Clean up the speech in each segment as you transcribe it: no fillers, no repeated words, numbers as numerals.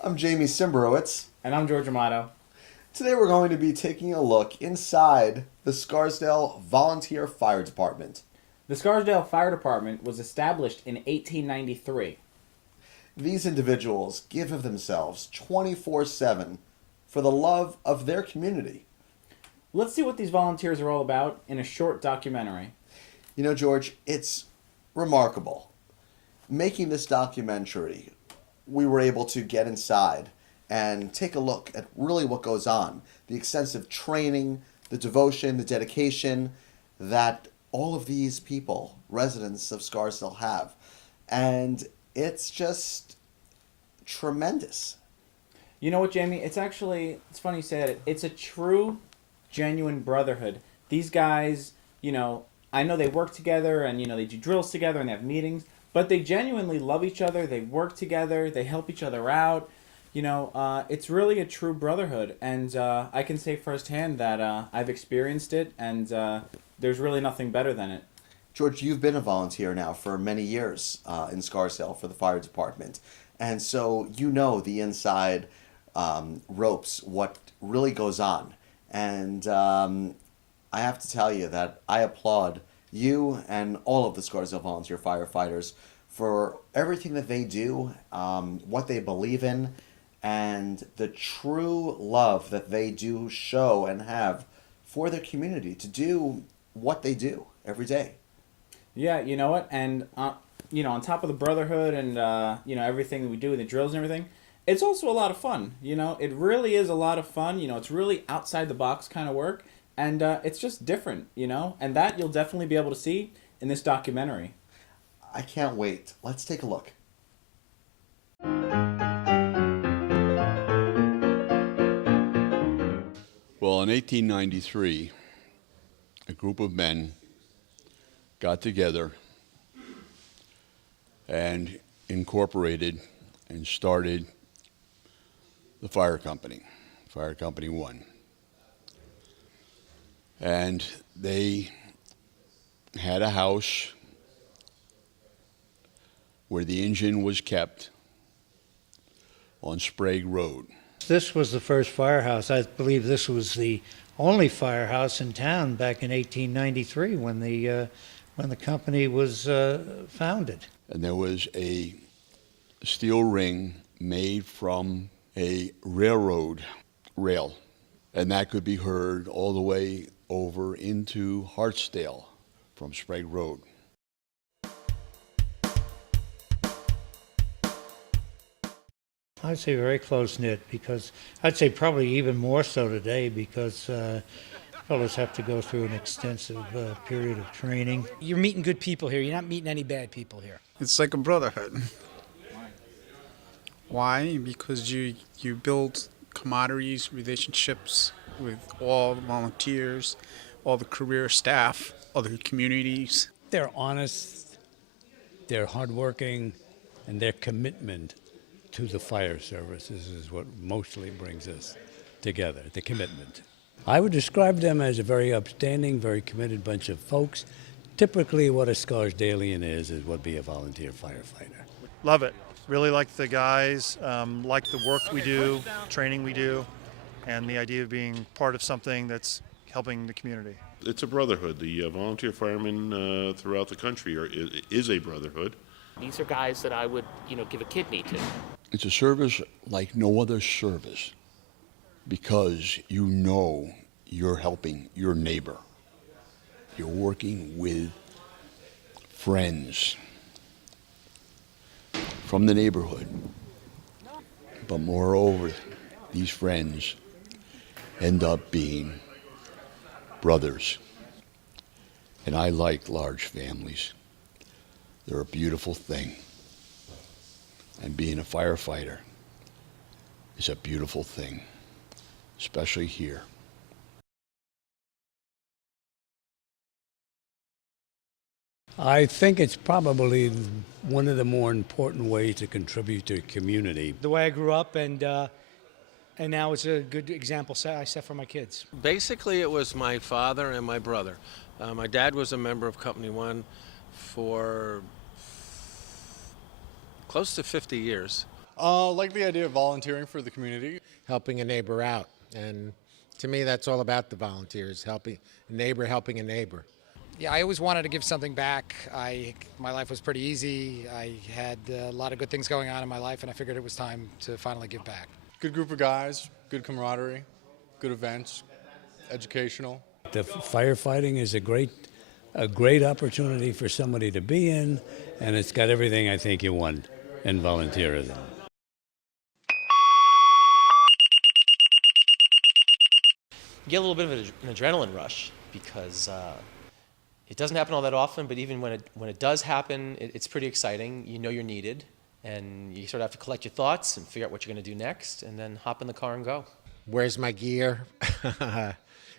I'm Jamie Simbrowitz. And I'm George Amato. Today we're going to be taking a look inside the Scarsdale Volunteer Fire Department. The Scarsdale Fire Department was established in 1893. These individuals give of themselves 24/7 for the love of their community. Let's see what these volunteers are all about in a short documentary. You know, George, it's remarkable. Making this documentary, we were able to get inside and take a look at really what goes on, the extensive training, the devotion, the dedication that all of these people, residents of Scarsdale, have. And it's just tremendous. You know what, Jamie? It's funny you said it. It's a true, genuine brotherhood. These guys, I know they work together and, they do drills together and they have meetings, but they genuinely love each other. They work together. They help each other out. It's really a true brotherhood. And I can say firsthand that I've experienced it, and there's really nothing better than it. George, you've been a volunteer now for many years in Scarsdale for the fire department. And so you know the inside ropes, what really goes on. And I have to tell you that I applaud you and all of the Scarsdale volunteer firefighters for everything that they do, what they believe in, and the true love that they do show and have for their community to do what they do every day. Yeah, you know what? And, on top of the brotherhood and, everything that we do, the drills and everything, it's also a lot of fun. It really is a lot of fun. It's really outside the box kind of work. And it's just different, and that you'll definitely be able to see in this documentary. I can't wait. Let's take a look. Well, in 1893, a group of men got together and incorporated and started the Fire Company, Fire Company 1. And they had a house where the engine was kept on Sprague Road. This was the first firehouse. I believe this was the only firehouse in town back in 1893 when the company was founded. And there was a steel ring made from a railroad rail, and that could be heard all the way over into Hartsdale from Sprague Road. I'd say very close-knit, because I'd say probably even more so today, because fellows have to go through an extensive period of training. You're meeting good people here. You're not meeting any bad people here. It's like a brotherhood. Why? Because you build camaraderies, relationships with all the volunteers, all the career staff, other communities. They're honest, they're hardworking, and their commitment to the fire services is what mostly brings us together, the commitment. I would describe them as a very upstanding, very committed bunch of folks. Typically what a Scarsdalian is would be a volunteer firefighter. Love it. Really like the guys, like the work we do, training we do, and the idea of being part of something that's helping the community. It's a brotherhood. The volunteer firemen throughout the country is a brotherhood. These are guys that I would, give a kidney to. It's a service like no other service because you know you're helping your neighbor. You're working with friends from the neighborhood. But moreover, these friends end up being brothers. And I like large families. They're a beautiful thing. And being a firefighter is a beautiful thing, especially here. I think it's probably one of the more important ways to contribute to a community. The way I grew up, and now it's a good example I set for my kids. Basically, it was my father and my brother. My dad was a member of Company 1 for close to 50 years. Like the idea of volunteering for the community. Helping a neighbor out. And to me, that's all about the volunteers, helping a neighbor, helping a neighbor. Yeah, I always wanted to give something back. My life was pretty easy. I had a lot of good things going on in my life, and I figured it was time to finally give back. Good group of guys, good camaraderie, good events, educational. The firefighting is a great opportunity for somebody to be in, and it's got everything I think you want in volunteerism. You get a little bit of an adrenaline rush because it doesn't happen all that often, but even when it does happen, it's pretty exciting. You know you're needed, and you sort of have to collect your thoughts and figure out what you're going to do next, and then hop in the car and go. Where's my gear?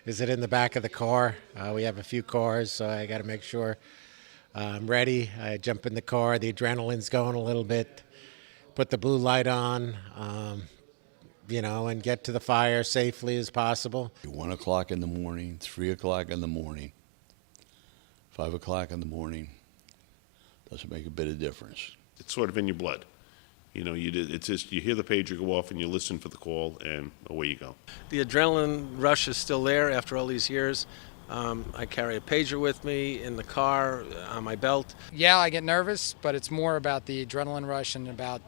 Is it in the back of the car? We have a few cars, so I got to make sure I'm ready. I jump in the car, the adrenaline's going a little bit, put the blue light on, and get to the fire safely as possible. 1 o'clock in the morning, 3 o'clock in the morning, 5 o'clock in the morning, doesn't make a bit of difference. It's sort of in your blood. It's just you hear the pager go off and you listen for the call and away you go. The adrenaline rush is still there after all these years. I carry a pager with me in the car, on my belt. Yeah, I get nervous, but it's more about the adrenaline rush and about,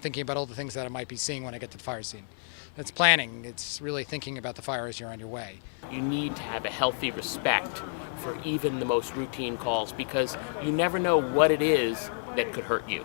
thinking about all the things that I might be seeing when I get to the fire scene. It's planning. It's really thinking about the fire as you're on your way. You need to have a healthy respect for even the most routine calls because you never know what it is that could hurt you.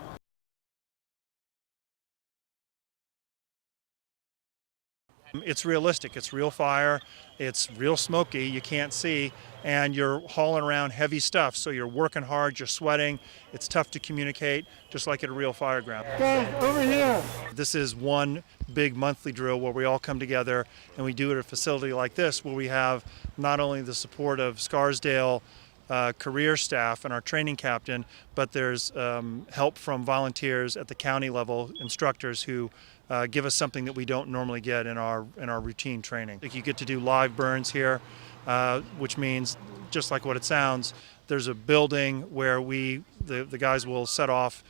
It's realistic. It's real fire. It's real smoky. You can't see. And you're hauling around heavy stuff. So you're working hard. You're sweating. It's tough to communicate, just like at a real fire ground. Go over here. This is one big monthly drill where we all come together and we do it at a facility like this where we have not only the support of Scarsdale career staff and our training captain, but there's help from volunteers at the county level, instructors who give us something that we don't normally get in our routine training. You get to do live burns here, which means, just like what it sounds, there's a building where the guys will set off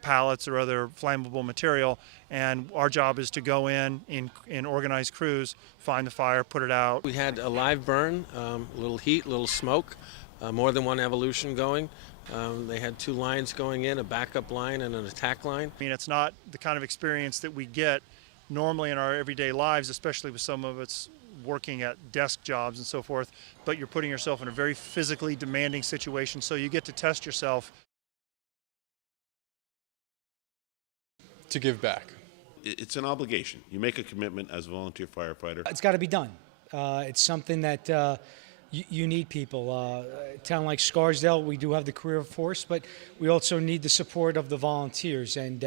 pallets or other flammable material, and our job is to go in organized crews, find the fire, put it out. We had a live burn, a little heat, a little smoke, more than one evolution going. They had 2 lines going in, a backup line and an attack line. I mean, it's not the kind of experience that we get normally in our everyday lives, especially with some of us working at desk jobs and so forth, but you're putting yourself in a very physically demanding situation, so you get to test yourself. To give back. It's an obligation. You make a commitment as a volunteer firefighter. It's got to be done. It's something that you need people. A town like Scarsdale, we do have the career force, but we also need the support of the volunteers. And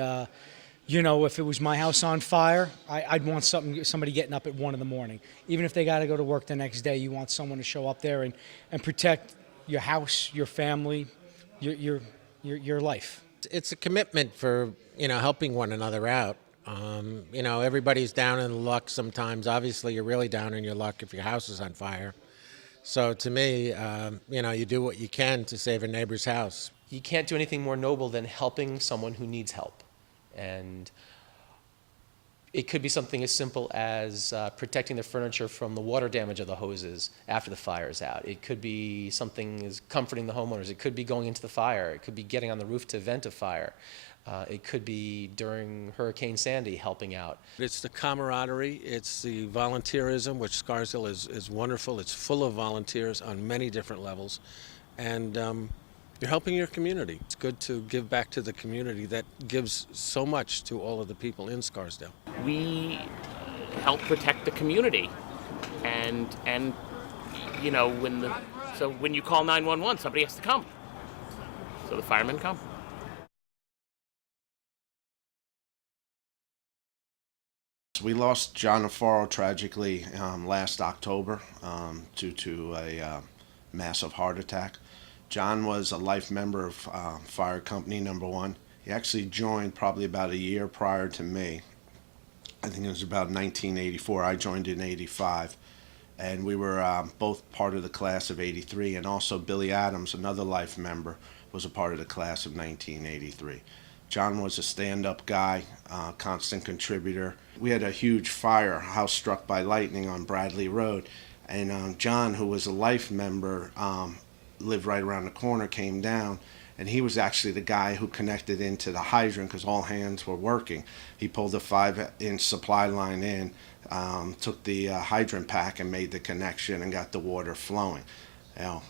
if it was my house on fire, I'd want somebody getting up at 1 in the morning. Even if they got to go to work the next day, you want someone to show up there and protect your house, your family, your life. It's a commitment for, helping one another out. Everybody's down in luck sometimes. Obviously, you're really down in your luck if your house is on fire. So to me, you do what you can to save a neighbor's house. You can't do anything more noble than helping someone who needs help. And it could be something as simple as protecting the furniture from the water damage of the hoses after the fire is out. It could be something as comforting the homeowners. It could be going into the fire. It could be getting on the roof to vent a fire. It could be during Hurricane Sandy helping out. It's the camaraderie, it's the volunteerism, which Scarsdale is wonderful. It's full of volunteers on many different levels. And you're helping your community. It's good to give back to the community that gives so much to all of the people in Scarsdale. We help protect the community, and when you call 911, somebody has to come. So the firemen come. We lost John Afaro tragically last October due to a massive heart attack. John was a life member of Fire Company Number 1. He actually joined probably about a year prior to me. I think it was about 1984. I joined in 85. And we were both part of the class of 83. And also Billy Adams, another life member, was a part of the class of 1983. John was a stand-up guy, constant contributor. We had a huge fire, house struck by lightning on Bradley Road, and John, who was a life member, lived right around the corner, came down, and he was actually the guy who connected into the hydrant because all hands were working. He pulled a 5-inch supply line in, took the hydrant pack and made the connection and got the water flowing. Now,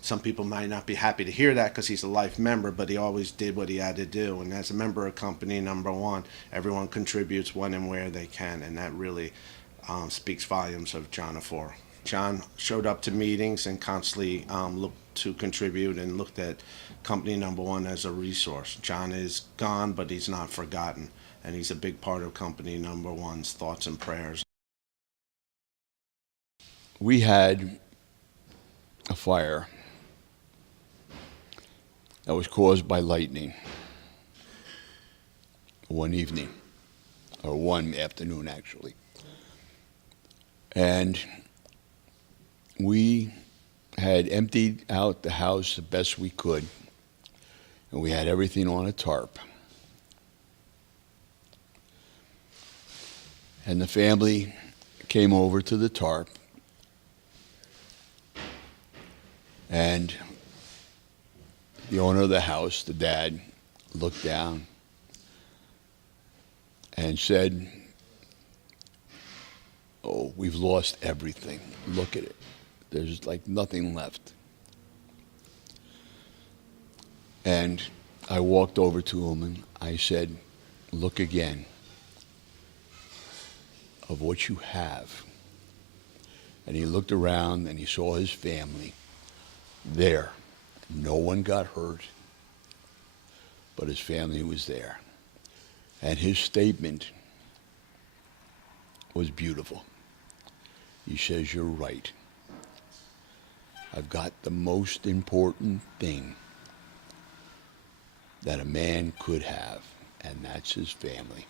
some people might not be happy to hear that because he's a life member, but he always did what he had to do. And as a member of company number one, everyone contributes when and where they can, and that really speaks volumes of John Aforo. John showed up to meetings and constantly looked to contribute and looked at company number one as a resource. John is gone, but he's not forgotten, and he's a big part of company number one's thoughts and prayers. We had a fire that was caused by lightning one evening, or one afternoon actually. And we had emptied out the house the best we could, and we had everything on a tarp. And the family came over to the tarp, and the owner of the house, the dad, looked down and said, "Oh, we've lost everything. Look at it. There's like nothing left." And I walked over to him and I said, "Look again of what you have." And he looked around and he saw his family there. No one got hurt, but his family was there. And his statement was beautiful. He says, "You're right. I've got the most important thing that a man could have, and that's his family."